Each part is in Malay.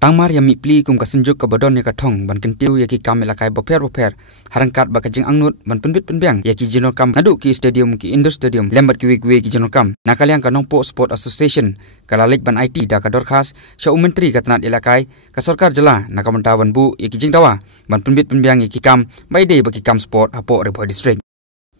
Tangmar yang mipli kum kasenjuk ke badon ya katong ban kentiu ya ki kam elakai boper harangkat bakajing angnut ban penbit penbiang ya ki jenol kam nadu ki stadium ki indoor stadium lembat ki wig ki jenol kam nakaliang kanongpo sport association kalalik ban IT da ka dorkas sya menteri katnat elakai ka sarkar jela nakamantawan bu ya ki jing dawa ban penbit penbiang ya ki kam baide baki kam sport hapo Reboi district.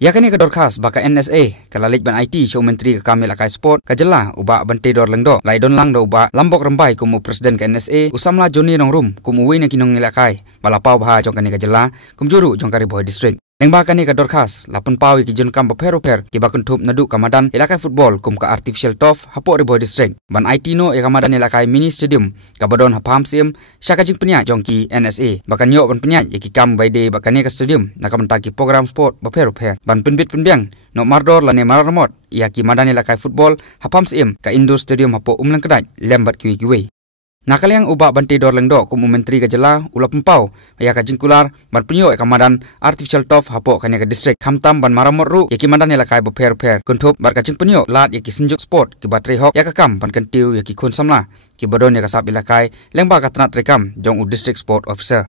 Ya kani ka dorkas baka NSA kalalik ban IT show menteri ka kamil akai sport ka jela uba bante dor lengdo lai don lang do uba lambok rembai kumu presiden ka NSA usamla Joni nong rum kumu wei na kinong ilakai balapau baha jong kani ka jela kum juru jong ka Reboi district. Leng ba kani ka dorkas lapun pau ki jon kam per ki bakun thup nadu kamadan ilakai football kum ka artificial turf hapo Reboi district ban IT no e kamadan ilakai mini stadium ka badon hapam sim syaka jing penya jong ki NSA bakan yo ban penya ki kam baide bakani ka stadium nakamanta ki program sport per ban penbit penbiang no mardor lane maramot ia ki madani lakai football hapam sim ka indoor stadium hapo umlang kedai lembat ki wei nakaliang uba bante dor lengdo kum menteri ka jela ulap empau ia ka jingkular ban penyo ka madan artificial turf hapo kani ka district hamtam ban maramot ru ia ki madani lakai per kuntup bar ka jing penyo lat ia ki senjuk sport ki baterai hok ia ka kam ban kentiu ia ki kun samla ki badon ia ka sap ilakai lengba ka tanat rekam jong u district sport officer.